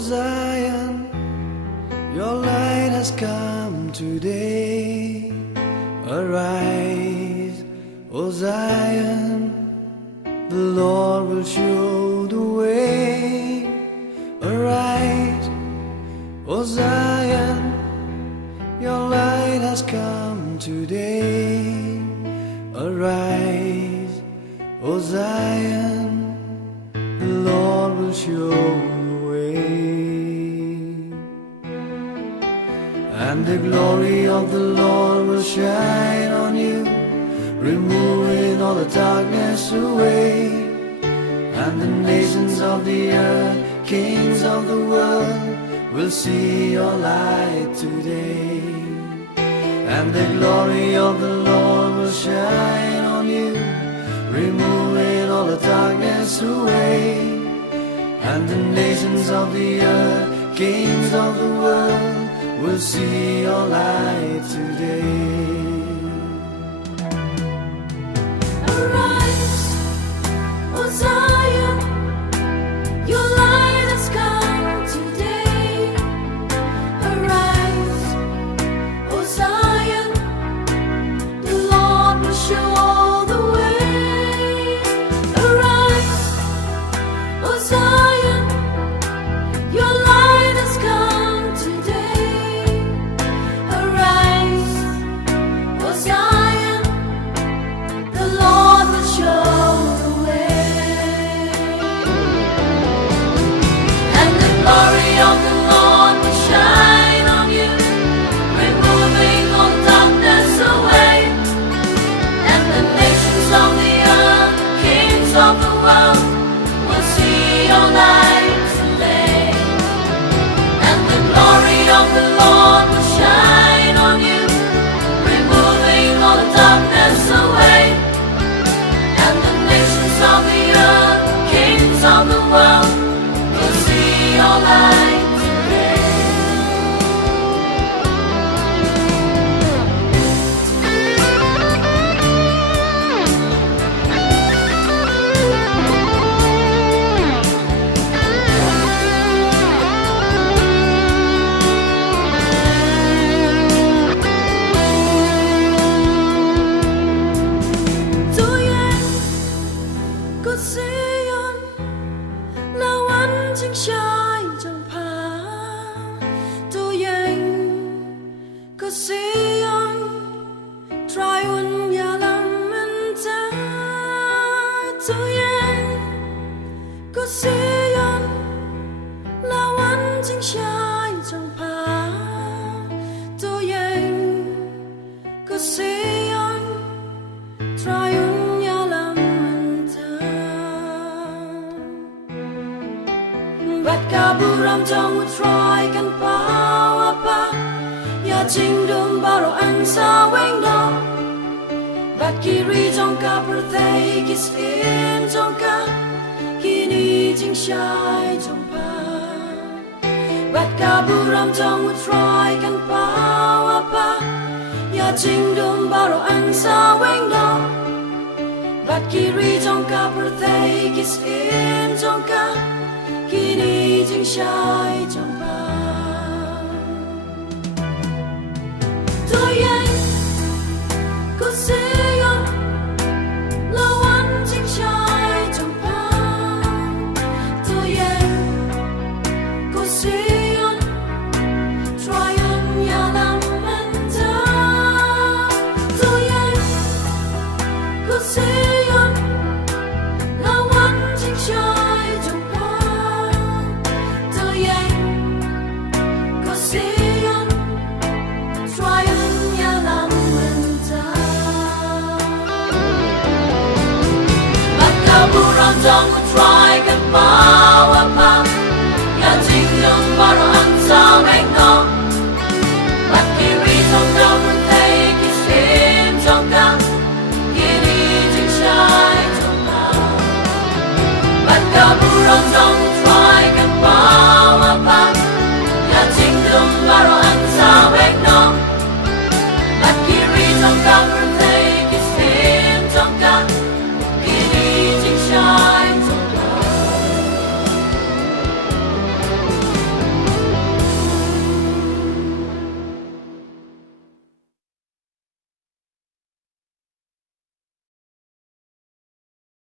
Zion, your light has come today. Arise, O Zion, the Lord will show the way. Arise, O Zion, your light has come today. Arise, O Zion, the Lord will show the way. And the glory of the Lord will shine on you, removing all the darkness away. And the nations of the earth, kings of the world, will see your light today. And the glory of the Lord will shine on you, removing all the darkness away. And the nations of the earth, kings of the world, will see your light today. Arise, O Zion, your light has come today. Arise, O Zion, the Lord will show the way. Arise, O Zion, your light has come today. Arise, O Zion, the Lord will show the way. And the glory of the Lord will shine on you, removing all darkness away. And the nations of the earth, kings of the world, will see your light today. And the glory of the Lord will shine on you, removing all the darkness away. And the nations of the earth, kings of the world, will see your light today. Good seion, là ánh trăng trai trong phá. Tôi anh good seion, try un ya lam anh ta. Tôi anh good seion, là ánh trăng trai trong phá. Tôi anh good seion, try un ya lam anh ta. Bát kaburam trong một try kan pa pa, ya chinh dum baro an sa weng do. Bát kiri trong ka birthday kiss in trong ka, kini jing shai trong pa. Bát kaburam trong một try kan pa pa, ya chinh dum baro an sa weng do. Bát kiri trong ka birthday kiss in trong ka, kini jing shai trong pa. Tôi anh good seion, lâu anh jing shai trong pa. Tôi anh good seion, try on ya lam anh ta. Tôi anh good seion, lâu anh jing shai trong pa. Tôi anh good seion, try on ya lam anh ta. Bát kaburam trong một try kan pa